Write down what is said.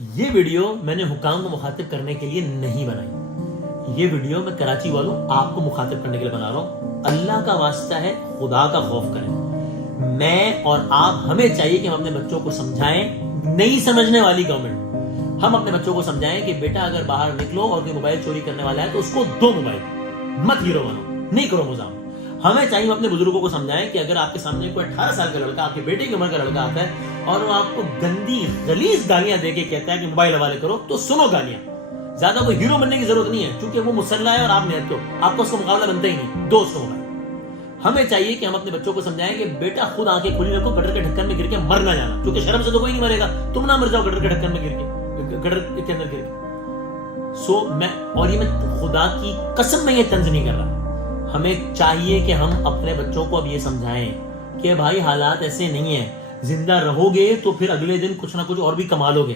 یہ ویڈیو میں نے حکام کو مخاطب کرنے کے لیے نہیں بنائی. یہ ویڈیو میں کراچی والوں آپ کو مخاطب کرنے کے لیے بنا رہا ہوں. اللہ کا واسطہ ہے, خدا کا خوف کریں. میں اور آپ, ہمیں چاہیے کہ ہم اپنے بچوں کو سمجھائیں. نہیں سمجھنے والی گورنمنٹ, ہم اپنے بچوں کو سمجھائیں کہ بیٹا اگر باہر نکلو اور کوئی موبائل چوری کرنے والا ہے تو اس کو دو موبائل, مت ہیرو بنو, نہیں کرو مزاح. ہمیں چاہیے ہم اپنے بزرگوں کو سمجھائیں کہ اگر آپ کے سامنے کوئی 18 سال کا لڑکا, آپ کے بیٹے کی عمر کا لڑکا آتا ہے اور وہ آپ کو گندی غلیظ گالیاں دے کے کہتا ہے کہ موبائل حوالے کرو, تو سنو گالیاں. زیادہ کوئی ہیرو بننے کی ضرورت نہیں ہے, کیونکہ وہ مسلح ہے اور آپ نیت کو, آپ کو اس کا مقابلہ بنتا ہی نہیں. دوست ہو موبائل. ہمیں چاہیے کہ ہم اپنے بچوں کو سمجھائیں کہ بیٹا خود آنکھیں کھلی رکھو, گٹر کے ڈھکن میں گر کے مر نہ جانا, کیونکہ شرم سے تو کوئی نہیں مرے گا. تم نہ مر جاؤ گٹر کے ڈھکن میں گر کے, گٹر کے اندر گر کے. میں خدا کی قسم میں یہ طنز نہیں کر رہا. ہمیں چاہیے کہ ہم اپنے بچوں کو اب یہ سمجھائیں کہ بھائی حالات ایسے نہیں ہیں, زندہ رہو گے تو پھر اگلے دن کچھ نہ کچھ اور بھی کما لو گے.